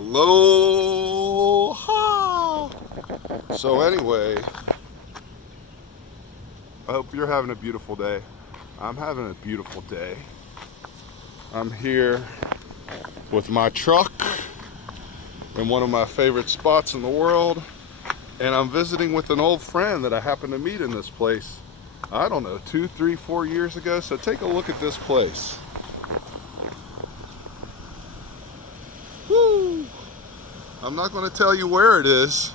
Aloha! So anyway, I hope you're having a beautiful day. I'm having a beautiful day. I'm here with my truck in one of my favorite spots in the world, and I'm visiting with an old friend that I happened to meet in this place, I don't know, 2, 3, 4 years ago. So take a look at this place. Woo! I'm not going to tell you where it is.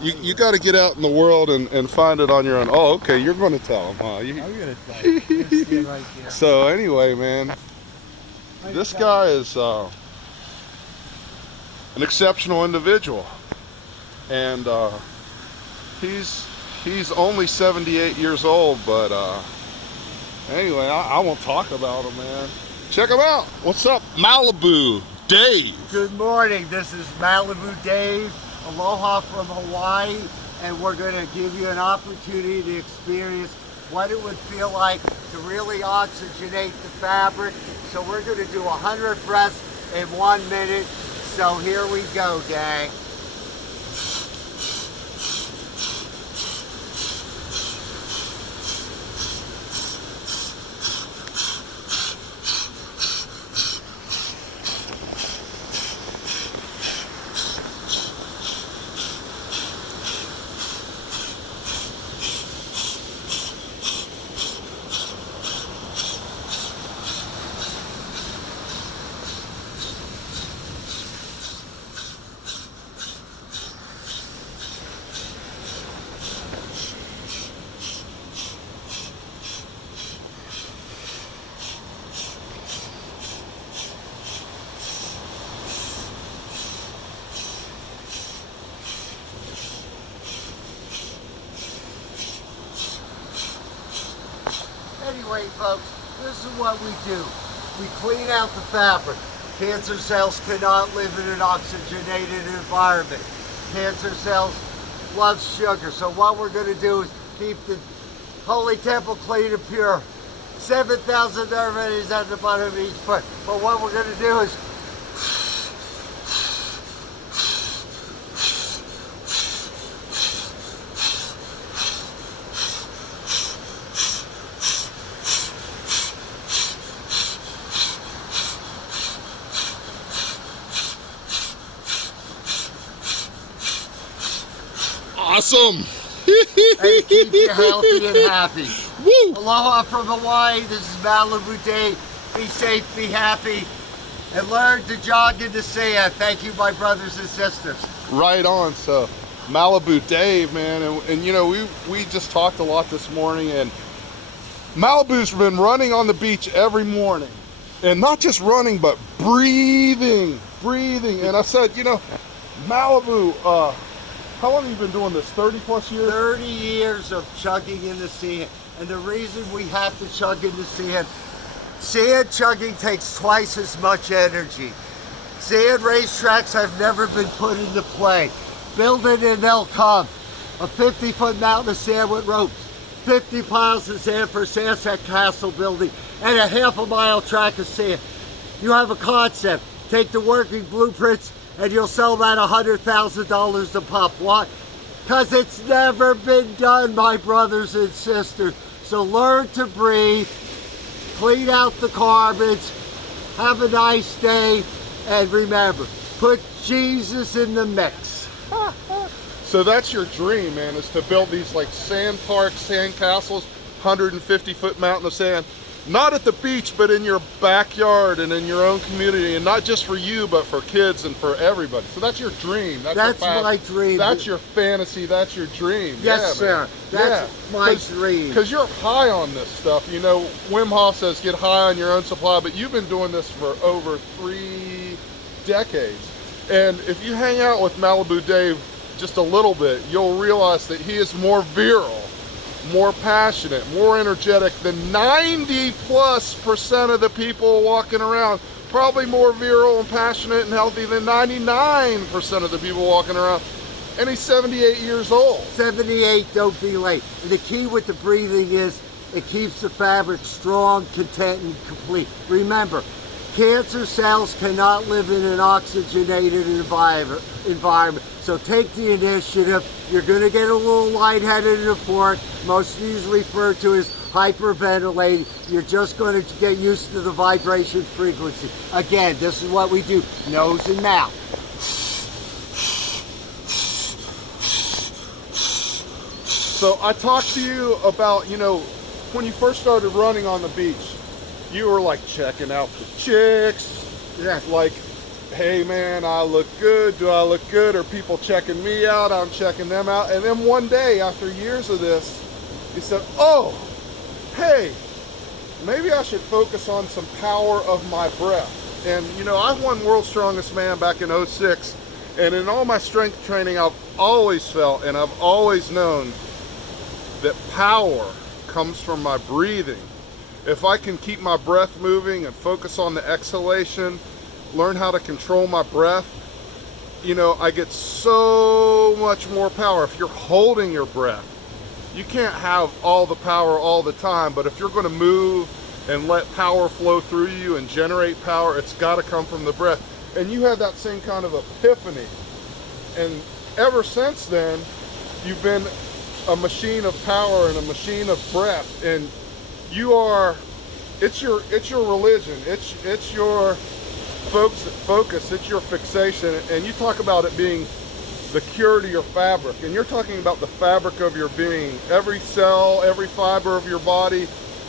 You got to get out in the world and find it on your own. Oh, okay, you're going to tell them, huh? I'm going to tell you. Stand right there. So anyway, man, this guy is an exceptional individual, and he's only 78 years old, but anyway, I won't talk about him, man. Check him out. What's up, Malibu Dave? Good morning. This is Malibu Dave. Aloha from Hawaii, and we're going to give you an opportunity to experience what it would feel like to really oxygenate the fabric. So we're going to do 100 breaths in 1 minute. So here we go, gang. Anyway, folks, this is what we do. We clean out the fabric. Cancer cells cannot live in an oxygenated environment. Cancer cells love sugar. So what we're going to do is keep the holy temple clean and pure. 7,000 nerve endings at the bottom of each foot. But what we're going to do is Awesome! and it keeps you healthy and happy. Woo! Aloha from Hawaii. This is Malibu Dave. Be safe, be happy, and learn to jog in the sand. Thank you, my brothers and sisters. Right on. So Malibu Dave, man, and you know, we just talked a lot this morning, and Malibu's been running on the beach every morning, and not just running, but breathing. And I said, you know, Malibu, how long have you been doing this? 30 plus years? 30 years of chugging in the sand. And the reason we have to chug in the sand chugging takes twice as much energy. Sand racetracks have never been put into play. Build it and they'll come. A 50-foot mountain of sand with ropes, 50 piles of sand for Sunset Castle building, and a half-a-mile track of sand. You have a concept. Take the working blueprints and you'll sell that $100,000 a pop. Why? Because it's never been done, my brothers and sisters. So learn to breathe, clean out the carbons, have a nice day, and remember, put Jesus in the mix. So that's your dream, man, is to build these like sand parks, sand castles, 150-foot mountain of sand. Not at the beach, but in your backyard and in your own community, and not just for you, but for kids and for everybody. So that's your dream. That's my dream. That's your fantasy. That's your dream. Yes, yeah, sir. Man. That's my dream. Because you're high on this stuff. You know, Wim Hof says get high on your own supply, but you've been doing this for over 3 decades. And if you hang out with Malibu Dave just a little bit, you'll realize that he is more virile, more passionate, more energetic than 90+% of the people walking around. Probably more virile and passionate and healthy than 99% of the people walking around. And he's 78 years old. 78, don't be late. And the key with the breathing is it keeps the fabric strong, content, and complete. Remember, Cancer cells cannot live in an oxygenated environment. So take the initiative. You're going to get a little lightheaded and euphoric, most usually referred to as hyperventilating. You're just going to get used to the vibration frequency. Again, this is what we do, nose and mouth. So I talked to you about, when you first started running on the beach, you were like checking out the chicks. Yeah. Like, hey man, I look good. Do I look good? Are people checking me out? I'm checking them out. And then one day, after years of this, you said, oh, hey, maybe I should focus on some power of my breath. And I won World's Strongest Man back in '06. And in all my strength training, I've always felt and I've always known that power comes from my breathing. If I can keep my breath moving and focus on the exhalation, learn how to control my breath, I get so much more power. If you're holding your breath, you can't have all the power all the time, but if you're going to move and let power flow through you and generate power, it's got to come from the breath. And you had that same kind of epiphany. And ever since then, you've been a machine of power and a machine of breath, and it's your religion, it's your focus, it's your fixation. And you talk about it being the cure to your fabric, and you're talking about the fabric of your being, every cell, every fiber of your body,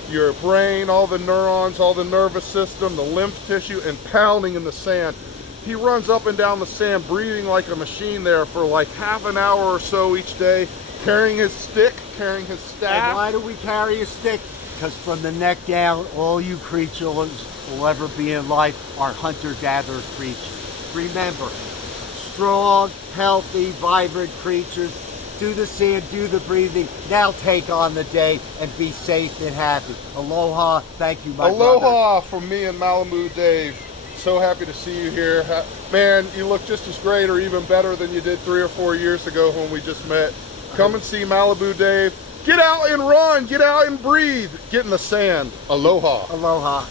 your brain, all the neurons, all the nervous system, the lymph tissue, and pounding in the sand. He runs up and down the sand breathing like a machine there for like half an hour or so each day, carrying his stick, carrying his staff. And why do we carry a stick? Because from the neck down, all you creatures will ever be in life are hunter-gatherer creatures. Remember, strong, healthy, vibrant creatures. Do the sand, do the breathing. Now take on the day and be safe and happy. Aloha. Thank you, my brother. Aloha from me and Malibu Dave. So happy to see you here. Man, you look just as great or even better than you did 3 or 4 years ago when we just met. Come and see Malibu Dave. Get out and run. Get out and breathe. Get in the sand. Aloha. Aloha.